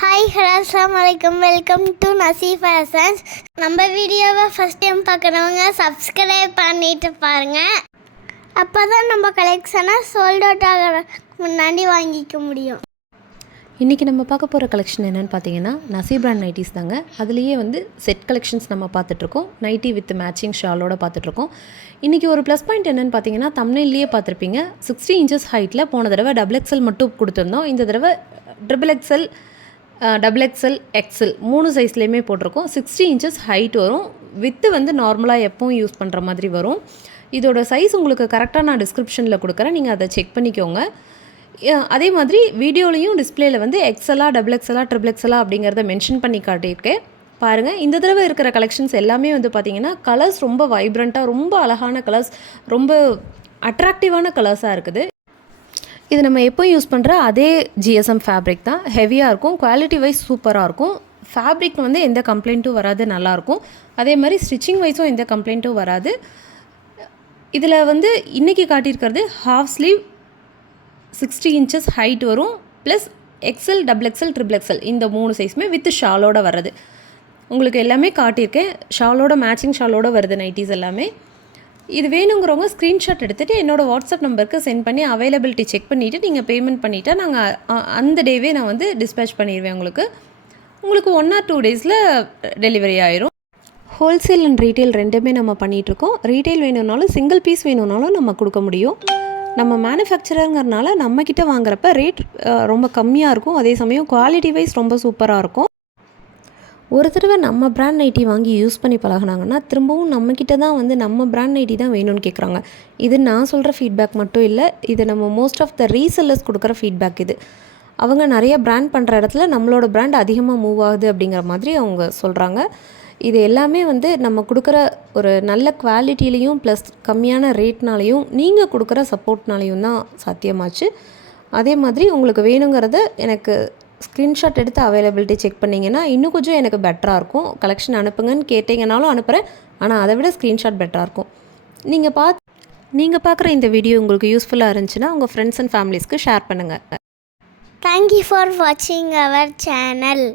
Hi hello அஸ்ஸலாமு அலைக்கும். Welcome to Naseef fashions. நம்ம வீடியோவை ஃபஸ்ட் டைம் பார்க்குறவங்க சப்ஸ்கிரைப் பண்ணிட்டு பாருங்கள். அப்போ தான் நம்ம கலெக்ஷனை சோல்ட் அவுட் ஆகிற முன்னாடி வாங்கிக்க முடியும். இன்றைக்கி நம்ம பார்க்க போகிற கலெக்ஷன் என்னென்னு பார்த்தீங்கன்னா நசீப் பிராண்ட் நைட்டிஸ் தாங்க. அதுலேயே செட் கலெக்ஷன்ஸ் நம்ம பார்த்துட்ருக்கோம். நைட்டி வித் மேட்சிங் ஷாலோட பார்த்துட்ருக்கோம். இன்றைக்கி ஒரு ப்ளஸ் பாயிண்ட் என்னென்னு பார்த்தீங்கன்னா தம்ப்நெயில்லையே பார்த்துருப்பீங்க. 60 inches ஹைட்டில் போன தடவை XXL மட்டும் கொடுத்துருந்தோம். இந்த தடவை XXL, XXL, XL 3 சைஸ்லேயுமே போட்டிருக்கோம். 60 inches ஹைட் வரும். வித்து நார்மலாக எப்பவும் யூஸ் பண்ணுற மாதிரி வரும். இதோட சைஸ் உங்களுக்கு கரெக்டாக நான் டிஸ்கிரிப்ஷனில் கொடுக்குறேன், நீங்கள் அதை செக் பண்ணிக்கோங்க. அதே மாதிரி வீடியோலையும் டிஸ்பிளேயில் XL, XXL, XXL அப்படிங்கிறத மென்ஷன் பண்ணி காட்டியிருக்கேன் பாருங்கள். இந்த தடவை இருக்கிற கலெக்ஷன்ஸ் எல்லாமே பார்த்தீங்கன்னா கலர்ஸ் ரொம்ப வைப்ரண்ட்டாக, ரொம்ப அழகான கலர்ஸ், ரொம்ப அட்ராக்டிவான கலர்ஸாக இருக்குது. இது நம்ம எப்போ யூஸ் பண்ணுற அதே GSM ஃபேப்ரிக் தான். ஹெவியாக இருக்கும், குவாலிட்டி வைஸ் சூப்பராக இருக்கும். ஃபேப்ரிக் எந்த கம்ப்ளைண்ட்டும் வராது, நல்லாயிருக்கும். அதே மாதிரி ஸ்டிச்சிங் வைஸும் எந்த கம்ப்ளைண்ட்டும் வராது. இதில் இன்றைக்கி காட்டியிருக்கிறது ஹாஃப் ஸ்லீவ் 60 inches ஹைட் வரும், ப்ளஸ் XL, XXL, XXL இந்த 3 சைஸுமே வித் ஷாலோடு வர்றது. உங்களுக்கு எல்லாமே காட்டியிருக்கேன். ஷாலோட மேட்சிங் ஷாலோடு வருது நைட்டிஸ் எல்லாமே. இது வேணுங்கிறவங்க ஸ்க்ரீன்ஷாட் எடுத்துகிட்டு என்னோடய வாட்ஸ்அப் நம்பருக்கு சென்ட் பண்ணி அவைலபிலிட்டி செக் பண்ணிவிட்டு நீங்கள் பேமெண்ட் பண்ணிவிட்டா நாங்கள் அந்த டேவே நான் டிஸ்பேச் பண்ணிடுவேன். உங்களுக்கு 1 or 2 days டெலிவரி ஆயிரும். ஹோல்சேல் அண்ட் ரீட்டெயில் ரெண்டுமே நம்ம பண்ணிகிட்ருக்கோம். ரீட்டெயில் வேணும்னாலும் சிங்கிள் பீஸ் வேணும்னாலும் நம்ம கொடுக்க முடியும். நம்ம மேனுஃபேக்சரருங்கிறனால நம்மக்கிட்ட வாங்குறப்ப ரேட் ரொம்ப கம்மியாக இருக்கும். அதே சமயம் குவாலிட்டி வைஸ் ரொம்ப சூப்பராக இருக்கும். ஒரு தடவை நம்ம பிராண்ட் நைட்டி வாங்கி யூஸ் பண்ணி பழகினாங்கன்னா திரும்பவும் நம்மக்கிட்ட தான் நம்ம பிராண்ட் நைட்டி தான் வேணும்னு கேட்குறாங்க. இது நான் சொல்கிற ஃபீட்பேக் மட்டும் இல்லை, இது நம்ம மோஸ்ட் ஆஃப் த ரீசெல்லர்ஸ் கொடுக்குற ஃபீட்பேக். இது அவங்க நிறைய பிராண்ட் பண்ணுற இடத்துல நம்மளோட பிராண்ட் அதிகமாக மூவ் ஆகுது அப்படிங்கிற மாதிரி அவங்க சொல்கிறாங்க. இது எல்லாமே நம்ம கொடுக்குற ஒரு நல்ல குவாலிட்டிலையும் ப்ளஸ் கம்மியான ரேட்னாலையும் நீங்கள் கொடுக்குற சப்போர்ட்னாலையும் தான் சாத்தியமாச்சு. அதே மாதிரி உங்களுக்கு வேணுங்கிறத எனக்கு ஸ்க்ரீன்ஷாட் எடுத்து அவைலபிலிட்டி செக் பண்ணிங்கன்னா இன்னும் கொஞ்சம் எனக்கு பெட்டராக இருக்கும். கலெக்ஷன் அனுப்புங்கன்னு கேட்டிங்கனாலும் அனுப்புகிறேன், ஆனால் அதை விட ஸ்க்ரீன்ஷாட் பெட்டராக இருக்கும். நீங்கள் பார்க்குற இந்த வீடியோ உங்களுக்கு யூஸ்ஃபுல்லாக இருந்துச்சுன்னா உங்கள் ஃப்ரெண்ட்ஸ் அண்ட் ஃபேமிலிஸ்க்கு ஷேர் பண்ணுங்கள். தேங்க்யூ ஃபார் வாட்சிங் அவர் சேனல்.